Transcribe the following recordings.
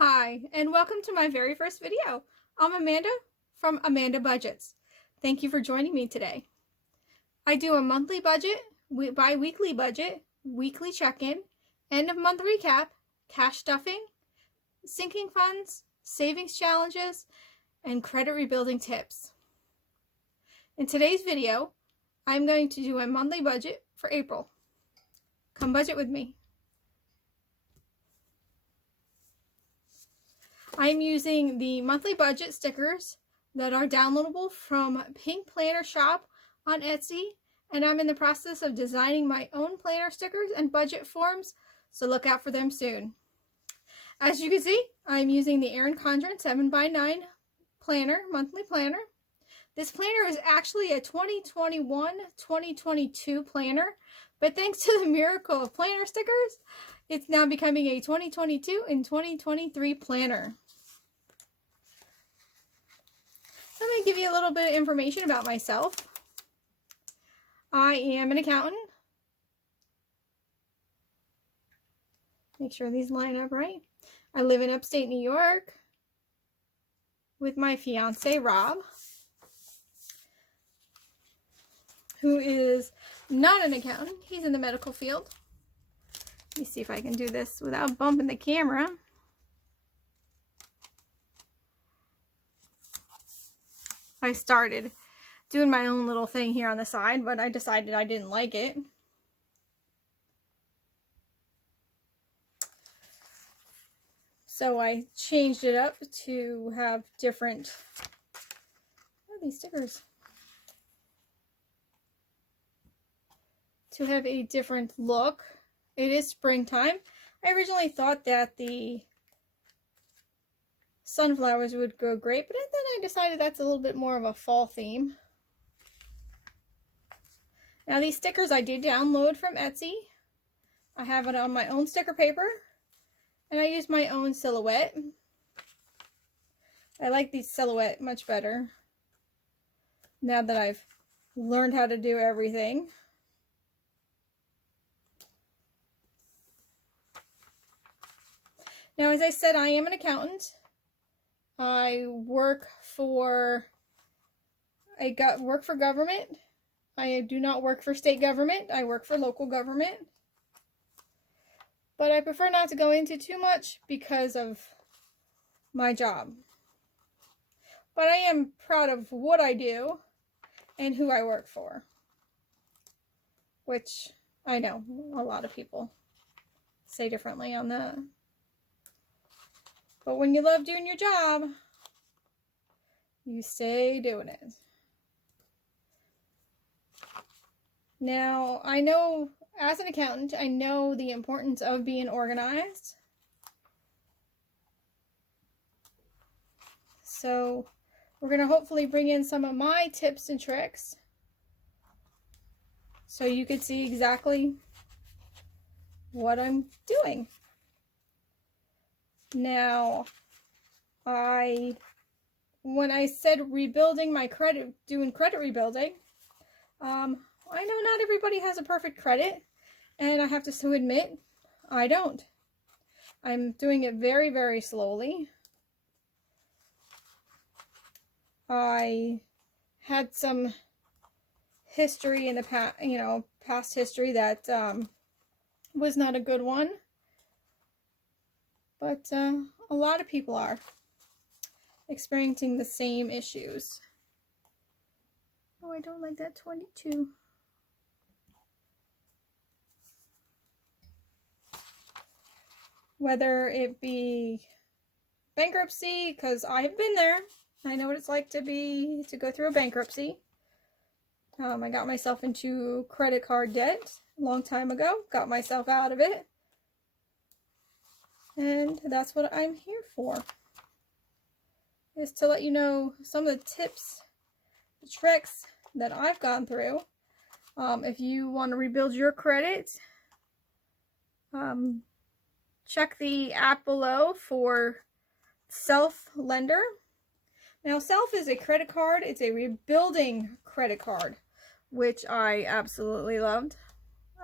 Hi, and welcome to my very first video. I'm Amanda from Amanda Budgets. Thank you for joining me today. I do a monthly budget, bi-weekly budget, weekly check-in, end of month recap, cash stuffing, sinking funds, savings challenges, and credit rebuilding tips. In today's video, I'm going to do a monthly budget for April. Come budget with me. I'm using the monthly budget stickers that are downloadable from Pink Planner Shop on Etsy, and I'm in the process of designing my own planner stickers and budget forms, so look out for them soon. As you can see, I'm using the Erin Condren 7x9 planner, monthly planner. This planner is actually a 2021-2022 planner, but thanks to the miracle of planner stickers, it's now becoming a 2022 and 2023 planner. So I'm going to give you a little bit of information about myself. I am an accountant. Make sure these line up right. I live in upstate New York with my fiance, Rob, who is not an accountant. He's in the medical field. Let me see if I can do this without bumping the camera. I started doing my own little thing here on the side, but I decided I didn't like it. So I changed it up to have different, these stickers, to have a different look. It is springtime. I originally thought that the sunflowers would go great, but then I decided that's a little bit more of a fall theme. Now these stickers I did download from Etsy. I have it on my own sticker paper, and I use my own silhouette. I like these silhouette much better now that I've learned how to do everything. Now, as I said, I am an accountant. I work for government. I do not work for state government. I work for local government. But I prefer not to go into too much because of my job. But I am proud of what I do and who I work for, which I know a lot of people say differently on that. But when you love doing your job, you stay doing it. Now, I know, as an accountant, I know the importance of being organized. So, we're going to hopefully bring in some of my tips and tricks so you can see exactly what I'm doing. Now, when I said rebuilding my credit, doing credit rebuilding, I know not everybody has a perfect credit, and I have to admit, I don't. I'm doing it very, very slowly. I had some history in the past, past history that was not a good one. But a lot of people are experiencing the same issues. Oh, I don't like that 22. Whether it be bankruptcy, because I've been there. I know what it's like to go through a bankruptcy. I got myself into credit card debt a long time ago. Got myself out of it. And that's what I'm here for, is to let you know some of the tips, the tricks that I've gone through. If you want to rebuild your credit, check the app below for Self Lender. Now, Self is a credit card. It's a rebuilding credit card, which I absolutely loved.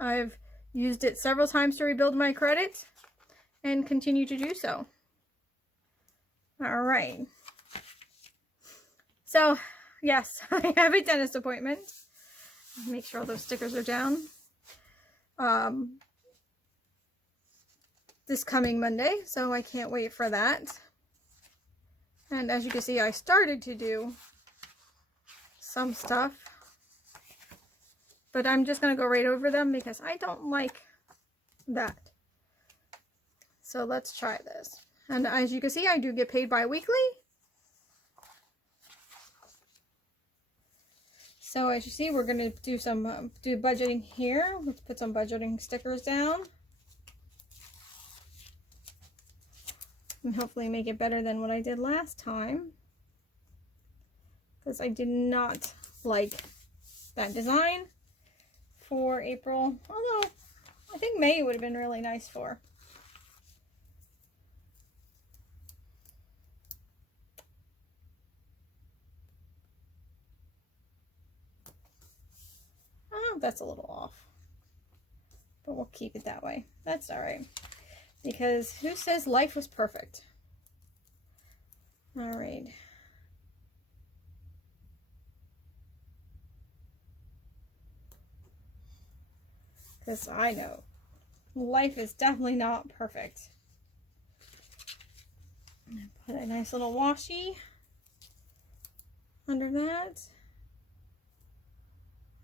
I've used it several times to rebuild my credit and continue to do so. All right. So, yes, I have a dentist appointment. Make sure all those stickers are down. This coming Monday, so I can't wait for that. And as you can see, I started to do some stuff, but I'm just going to go right over them because I don't like that. So let's try this. And as you can see, I do get paid bi-weekly. So as you see, we're going to do some do budgeting here. Let's put some budgeting stickers down. And hopefully make it better than what I did last time. Because I did not like that design for April. Although, I think May would have been really nice for. Oh, that's a little off. But we'll keep it that way. That's alright. Because who says life was perfect? Alright. Because I know life is definitely not perfect. Put a nice little washi under that.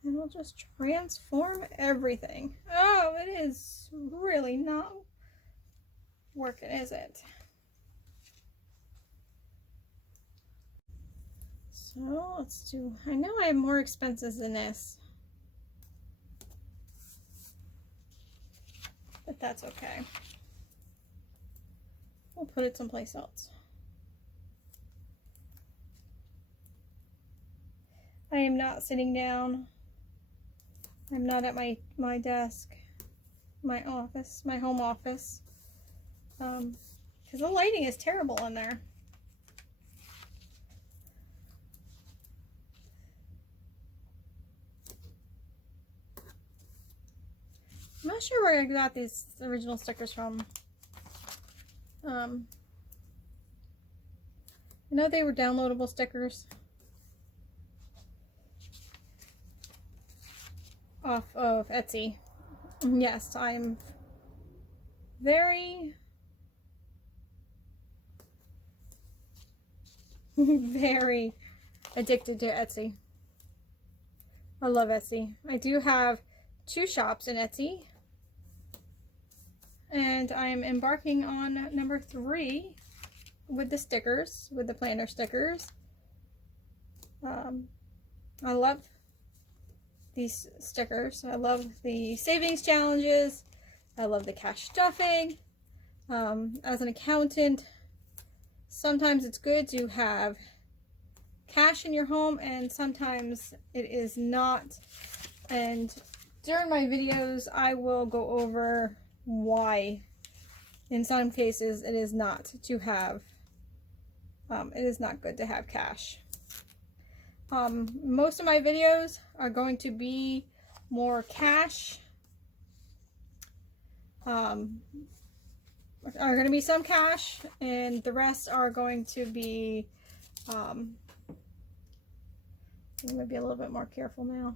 And we'll just transform everything. Oh, it is really not working, is it? So let's do, I know I have more expenses than this, but that's okay. We'll put it someplace else. I am not sitting down. I'm not at my desk, my office, my home office, because the lighting is terrible in there. I'm not sure where I got these original stickers from. I know they were downloadable stickers off of Etsy. Yes, I'm very very addicted to Etsy. I love Etsy. I do have 2 shops in Etsy, and I am embarking on number 3 with the stickers, with the planner stickers. I love these stickers. I love the savings challenges. I love the cash stuffing. As an accountant, sometimes it's good to have cash in your home, and sometimes it is not. And during my videos, I will go over why in some cases it is not to have, it is not good to have cash. Most of my videos are going to be more cash. Are going to be some cash, and the rest are going to be, I'm going to be a little bit more careful now.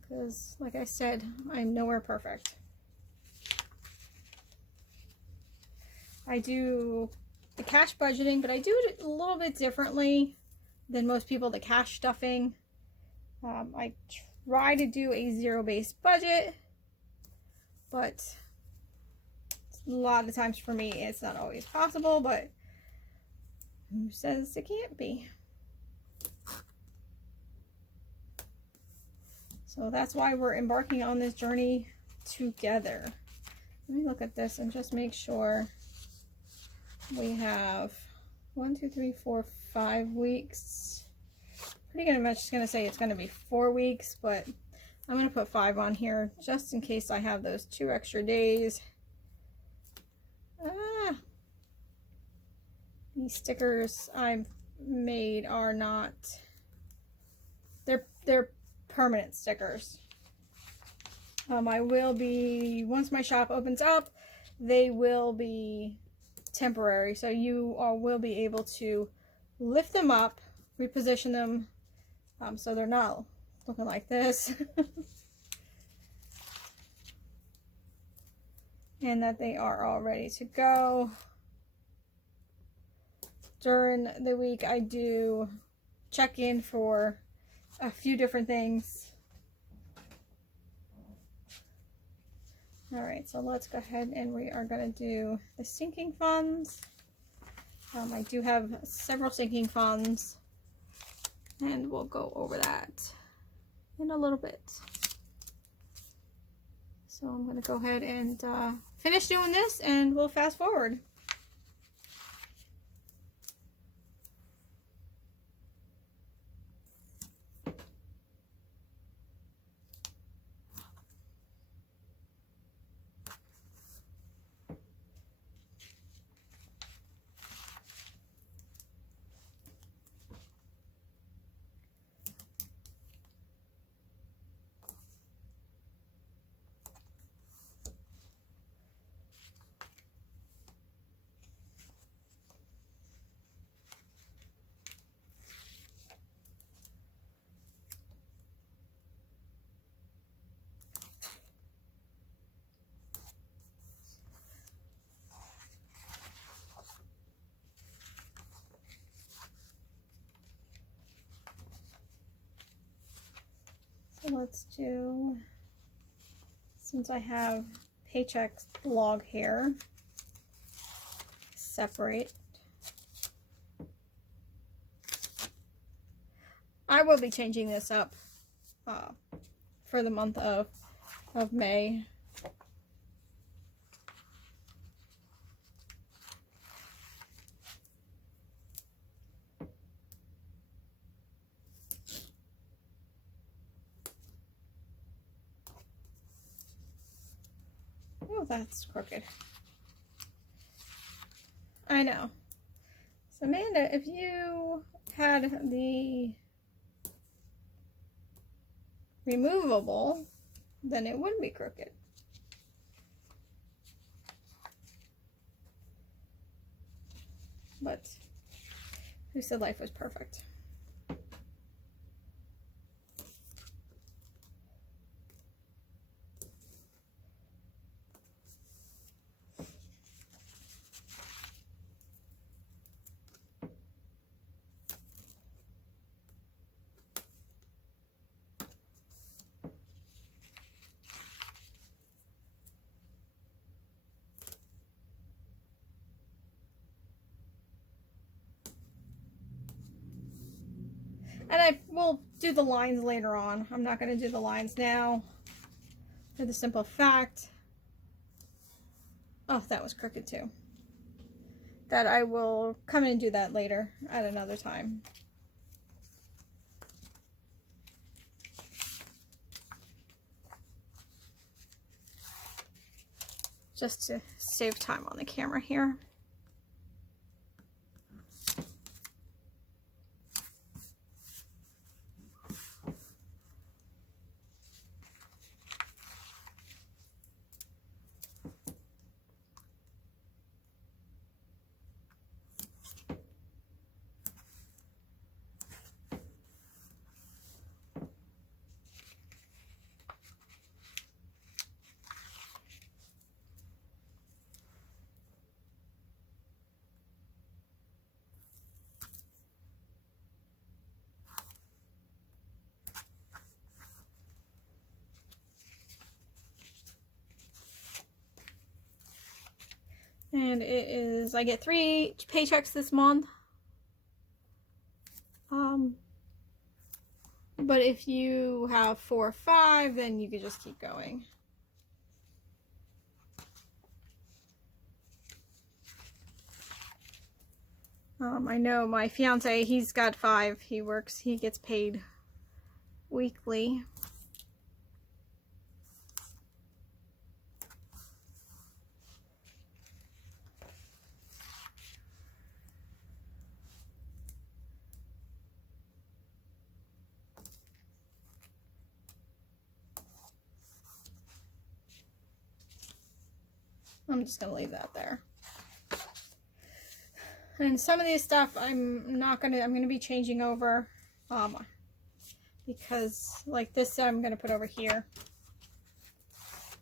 Because, like I said, I'm nowhere perfect. I do the cash budgeting, but I do it a little bit differently than most people, the cash stuffing. I try to do a zero-based budget, but a lot of times for me it's not always possible, but who says it can't be? So that's why we're embarking on this journey together. Let me look at this and just make sure we have 1, 2, 3, 4, 5 weeks. Pretty much going to say it's going to be 4 weeks, but I'm going to put 5 on here just in case I have those 2 extra days. These stickers I've made are not, they're permanent stickers. I will be, once my shop opens up, they will be temporary. So you will be able to lift them up, reposition them, so they're not looking like this. And that they are all ready to go. During the week, I do check in for a few different things. All right, so let's go ahead and we are going to do the sinking funds. I do have several sinking funds, and we'll go over that in a little bit. So I'm going to go ahead and finish doing this, and we'll fast forward. So let's do, since I have paychecks log here, separate. I will be changing this up for the month of May. Oh, that's crooked. I know. So Amanda, if you had the removable, then it wouldn't be crooked. But who said life was perfect? And I will do the lines later on. I'm not going to do the lines now for the simple fact, oh, that was crooked too, that I will come in and do that later at another time. Just to save time on the camera here. And it is, I get 3 paychecks this month. But if you have 4 or 5, then you can just keep going. I know my fiance, he's got 5. He gets paid weekly. I'm just going to leave that there. And some of these stuff I'm going to be changing over, because like this I'm going to put over here.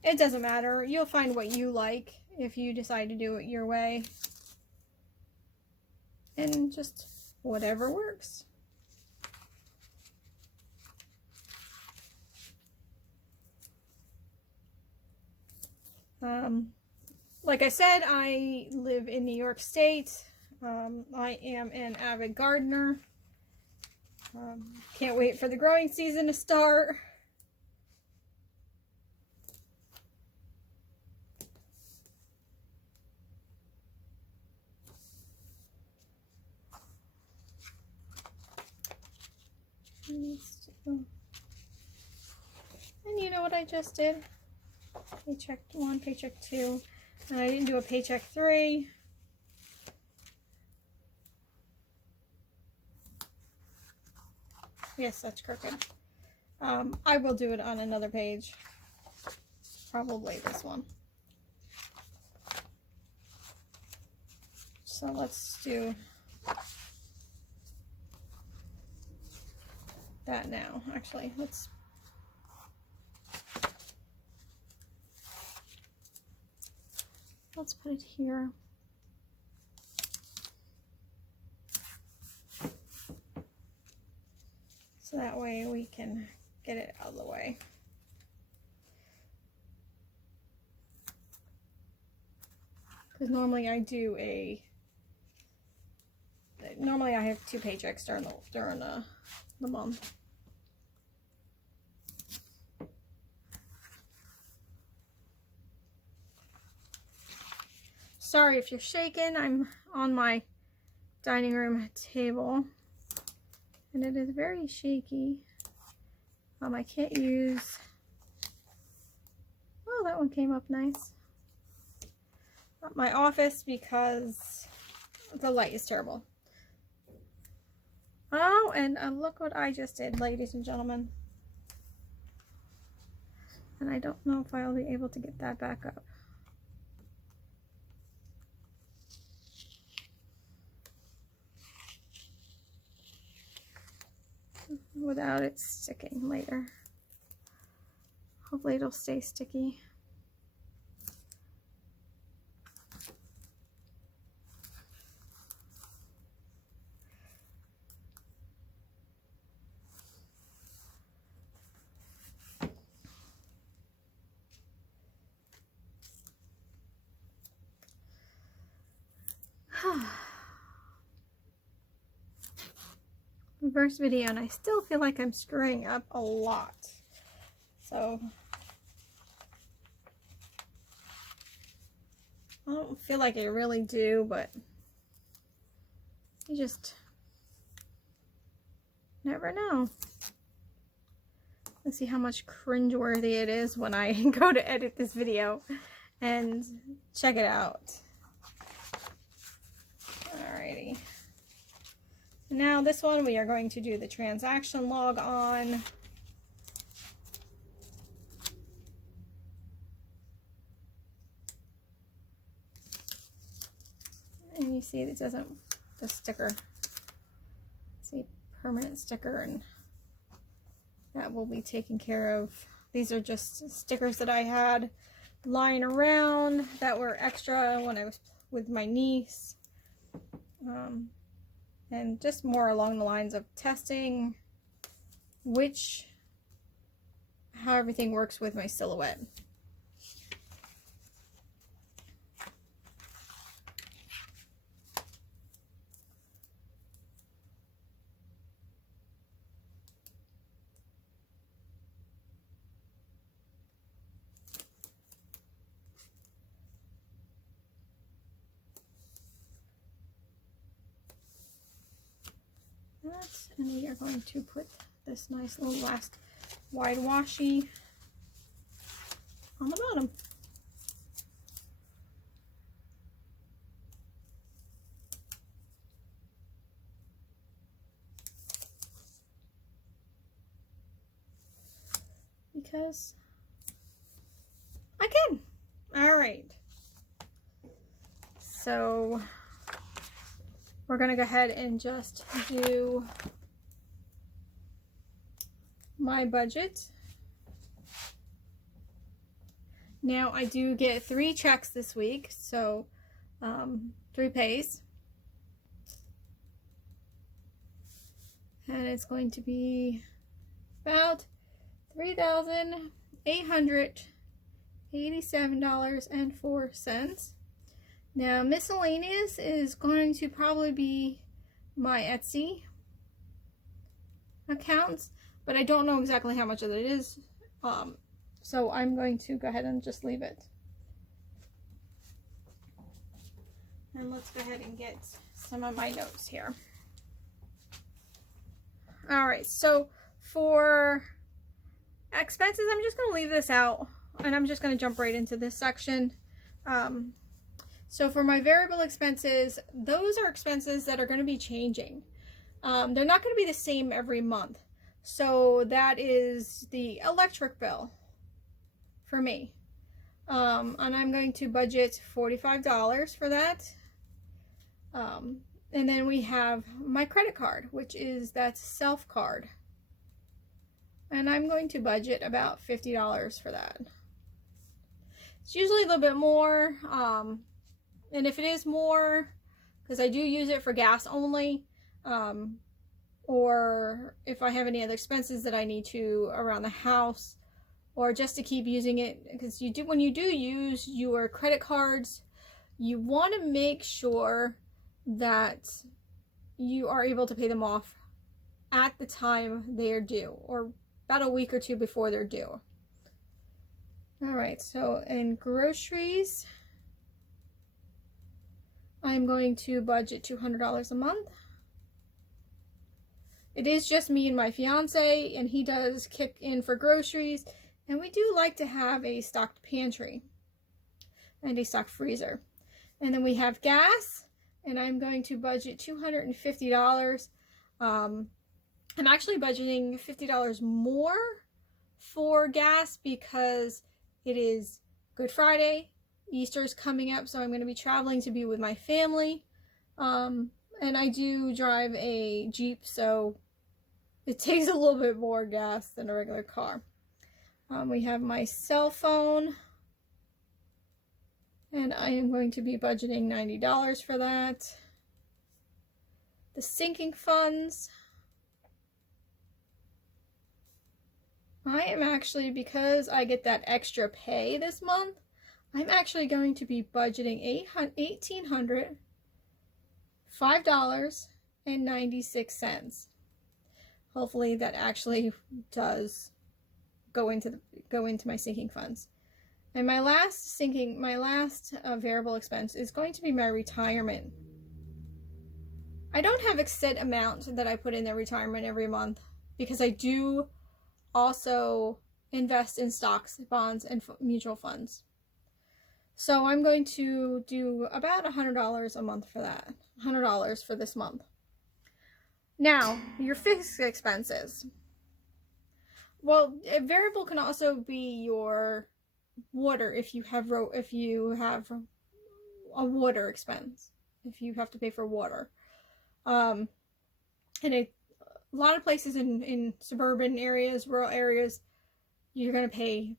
It doesn't matter. You'll find what you like if you decide to do it your way. And just whatever works. Like I said, I live in New York State. I am an avid gardener. Can't wait for the growing season to start. And you know what I just did? Paycheck 1, paycheck 2, and I didn't do a paycheck 3. Yes, that's crooked. I will do it on another page. Probably this one. So let's do that now. Actually, let's put it here. So that way we can get it out of the way. Because normally I have 2 paychecks during the month. Sorry if you're shaking. I'm on my dining room table and it is very shaky. I can't use, oh, that one came up nice. My office because the light is terrible. Oh, and look what I just did, ladies and gentlemen. And I don't know if I'll be able to get that back up. Without it sticking later. Hopefully it'll stay sticky. First video, and I still feel like I'm screwing up a lot. So I don't feel like I really do, but you just never know. Let's see how much cringeworthy it is when I go to edit this video and check it out. Alrighty. Now this one we are going to do the transaction log on. And you see it doesn't, the sticker, see, permanent sticker, and that will be taken care of. These are just stickers that I had lying around that were extra when I was with my niece. And just more along the lines of testing how everything works with my silhouette. And we are going to put this nice little last wide washi on the bottom. Because I can. All right. so we're going to go ahead and just do my budget. Now I do get 3 checks this week, so 3 pays. And it's going to be about $3,887.04. Now miscellaneous is going to probably be my Etsy accounts, but I don't know exactly how much of it is. So I'm going to go ahead and just leave it. And let's go ahead and get some of my notes here. All right, so for expenses, I'm just going to leave this out, and I'm just going to jump right into this section. So for my variable expenses, those are expenses that are going to be changing. They're not going to be the same every month. So that is the electric bill for me. And I'm going to budget $45 for that. And then we have my credit card, which is that self card. And I'm going to budget about $50 for that. It's usually a little bit more. And if it is more, because I do use it for gas only, or if I have any other expenses that I need to around the house, or just to keep using it, because when you do use your credit cards, you want to make sure that you are able to pay them off at the time they are due, or about a week or 2 before they're due. All right, so in groceries, I'm going to budget $200 a month. It is just me and my fiance, and he does kick in for groceries, and we do like to have a stocked pantry and a stocked freezer. And then we have gas, and I'm going to budget $250. I'm actually budgeting $50 more for gas because it is Good Friday. Easter's coming up, so I'm going to be traveling to be with my family. And I do drive a Jeep, so it takes a little bit more gas than a regular car. We have my cell phone, and I am going to be budgeting $90 for that. The sinking funds, I am actually, because I get that extra pay this month, I'm actually going to be budgeting $1,805.96. Hopefully that actually does go into my sinking funds. And my last variable expense is going to be my retirement. I don't have a set amount that I put in their retirement every month, because I do also invest in stocks, bonds, and mutual funds. So I'm going to do about $100 a month for that. $100 for this month. Now, your fixed expenses. Well, a variable can also be your water if you have a water expense, if you have to pay for water. And a lot of places in suburban areas, rural areas, you're going to pay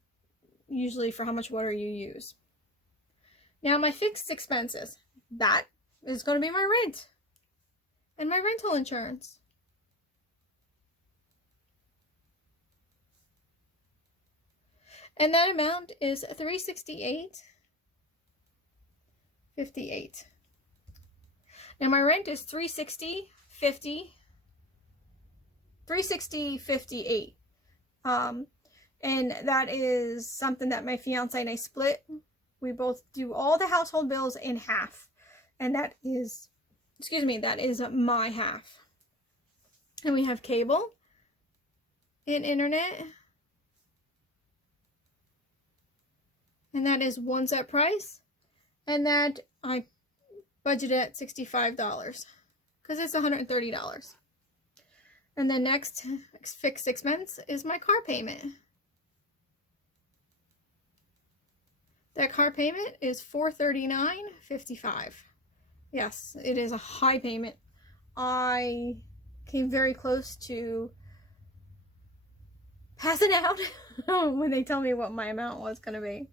usually for how much water you use. Now, my fixed expenses, that is going to be my rent and my rental insurance. And that amount is $368.58. Now my rent is $360.58. And that is something that my fiance and I split. We both do all the household bills in half. And that is my half. And we have cable and internet. And that is one set price. And that I budgeted at $65 because it's $130. And the next fixed expense is my car payment. That car payment is $439.55. Yes, it is a high payment. I came very close to passing out when they tell me what my amount was going to be.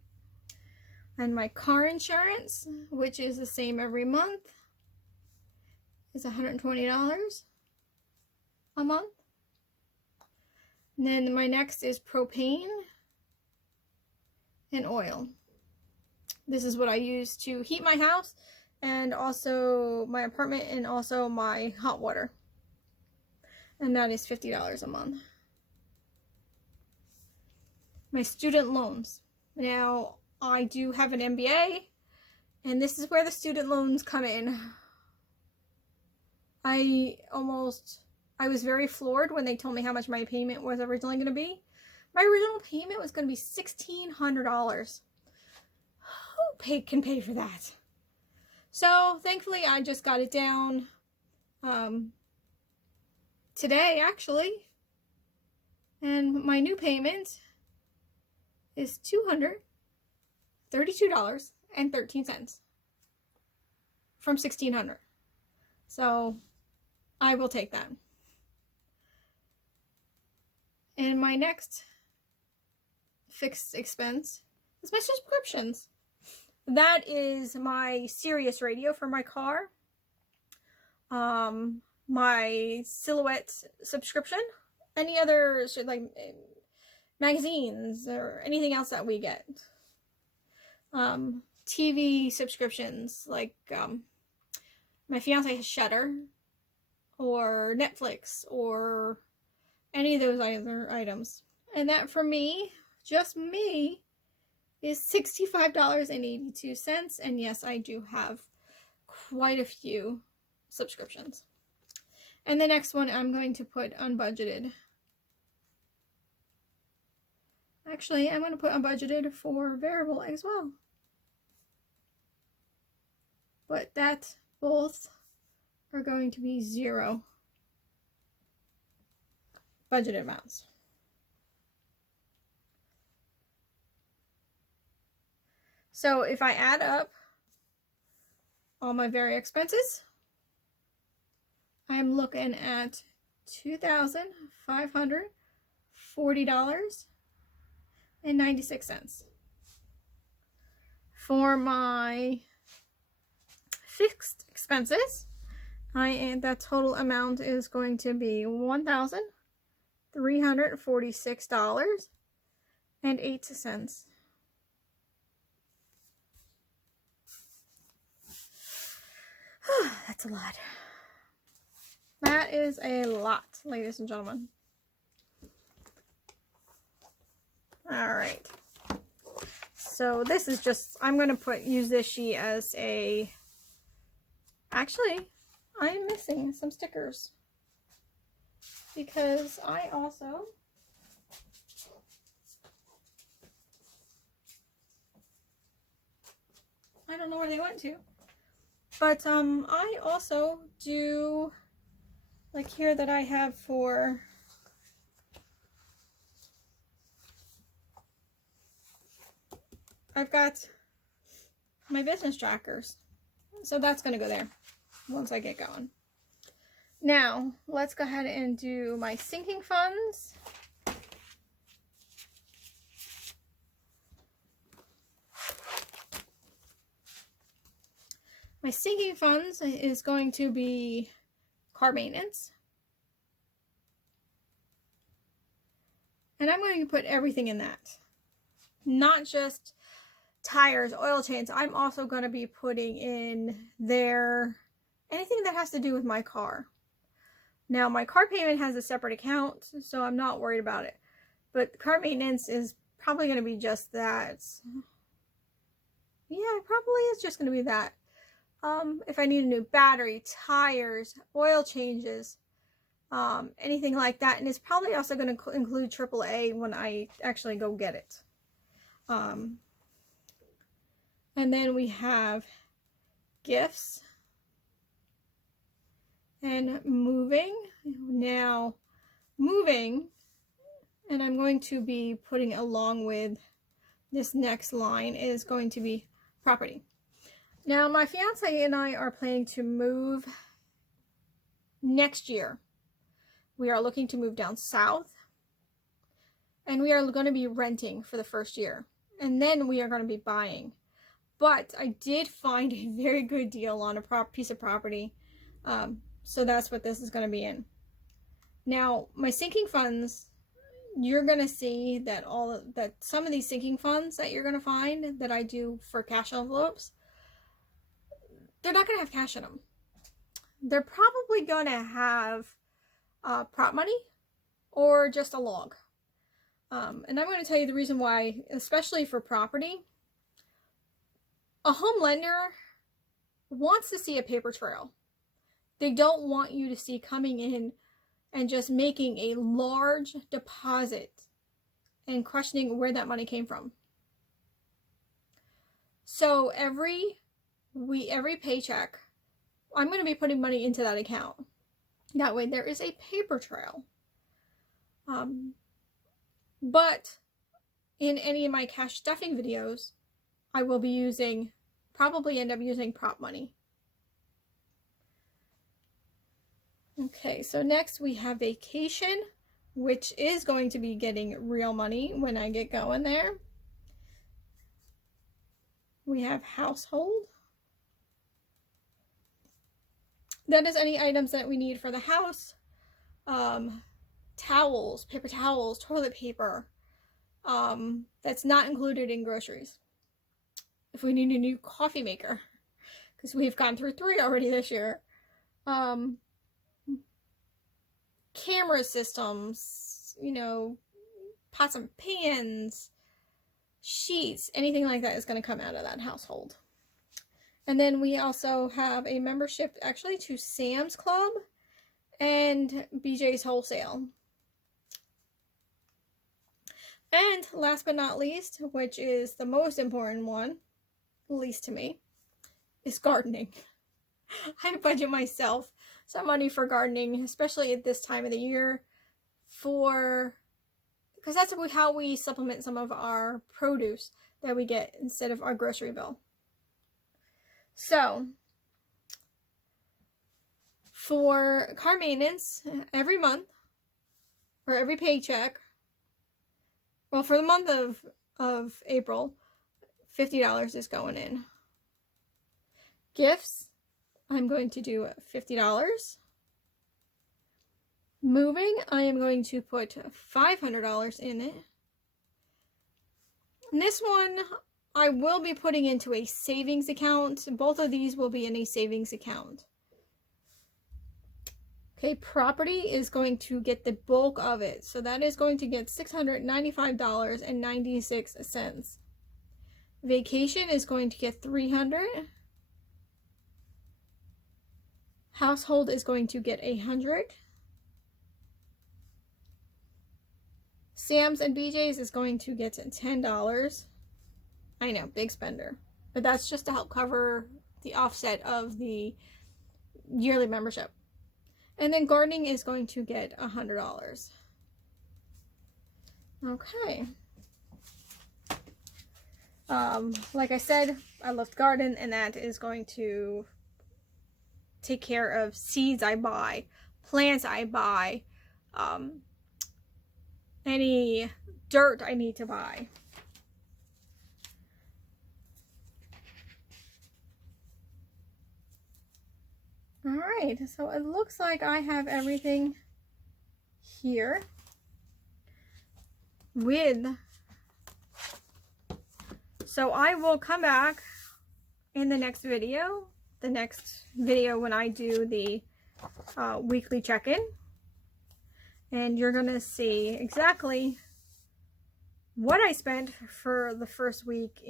And my car insurance, which is the same every month, is $120 a month. And then my next is propane and oil. This is what I use to heat my house and also my apartment and also my hot water. And that is $50 a month. My student loans. Now, I do have an MBA, and this is where the student loans come in. I was very floored when they told me how much my payment was originally going to be. My original payment was going to be $1,600. Who can pay for that? So, thankfully, I just got it down today, actually. And my new payment is $232.13 from $1,600. So, I will take that. And my next fixed expense is my subscriptions. That is my Sirius radio for my car, my Silhouette subscription, any other like magazines or anything else that we get, TV subscriptions like my fiance has Shudder or Netflix or any of those other items. And that for me, just me, is $65.82. And yes, I do have quite a few subscriptions. And the next one I'm going to put unbudgeted. Actually, I'm going to put unbudgeted for variable as well. But that both are going to be zero budgeted amounts. So if I add up all my various expenses, I'm looking at $2,540.96. For my fixed expenses, that total amount is going to be $1,346.08. That's a lot. That is a lot, ladies and gentlemen. All right. So this is just, I'm going to use this sheet as a, actually, I'm missing some stickers because I don't know where they went to. But I also do, like here that I have for, I've got my business trackers. So that's going to go there once I get going. Now, let's go ahead and do my sinking funds. My sinking funds is going to be car maintenance. And I'm going to put everything in that. Not just tires, oil change. I'm also going to be putting in there anything that has to do with my car. Now, my car payment has a separate account, so I'm not worried about it. But car maintenance is probably going to be just that. Yeah, it probably is just going to be that. If I need a new battery, tires, oil changes, anything like that. And it's probably also going to include AAA when I actually go get it. And then we have gifts and moving. Now, moving, and I'm going to be putting along with this next line is going to be property. Now, my fiance and I are planning to move next year. We are looking to move down south, and we are going to be renting for the first year, and then we are going to be buying. But I did find a very good deal on a piece of property, so that's what this is going to be in. Now, my sinking funds, you're going to see that some of these sinking funds that you're going to find that I do for cash envelopes, they're not going to have cash in them. They're probably going to have prop money or just a log. And I'm going to tell you the reason why, especially for property. A home lender wants to see a paper trail. They don't want you to see coming in and just making a large deposit and questioning where that money came from. So every paycheck, I'm going to be putting money into that account. That way there is a paper trail. But in any of my cash stuffing videos, I will be probably end up using prop money. Okay, so next we have vacation, which is going to be getting real money when I get going there. We have household. That is any items that we need for the house. Towels, paper towels, toilet paper. That's not included in groceries. If we need a new coffee maker, because we've gone through 3 already this year. Camera systems, pots and pans, sheets, anything like that is going to come out of that household. And then we also have a membership actually to Sam's Club and BJ's Wholesale. And last but not least, which is the most important one, at least to me, is gardening. I budget myself some money for gardening, especially at this time of the year, because that's how we supplement some of our produce that we get instead of our grocery bill. So, for car maintenance, every month, or every paycheck, well, for the month of April, $50 is going in. Gifts, I'm going to do $50. Moving, I am going to put $500 in it. And this one, I will be putting into a savings account. Both of these will be in a savings account. Okay, property is going to get the bulk of it. So that is going to get $695.96. Vacation is going to get $300. Household is going to get $100. Sam's and BJ's is going to get $10. I know, big spender. But that's just to help cover the offset of the yearly membership. And then gardening is going to get $100. Okay. Like I said, I love to garden, and that is going to take care of seeds I buy, plants I buy, any dirt I need to buy. Alright, so it looks like I have everything here so I will come back in the next video when I do the weekly check-in, and you're gonna see exactly what I spent for the first week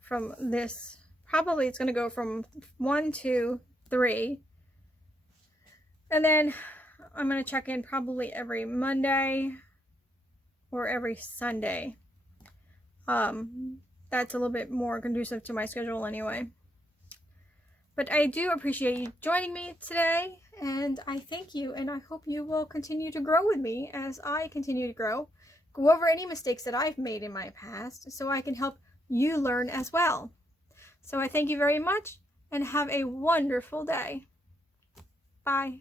from this. Probably it's gonna go from 1 to 3, and then I'm gonna check in probably every Monday or every Sunday. That's a little bit more conducive to my schedule anyway. But I do appreciate you joining me today, and I thank you, and I hope you will continue to grow with me as I continue to grow. Go over any mistakes that I've made in my past so I can help you learn as well. So I thank you very much and have a wonderful day. Bye.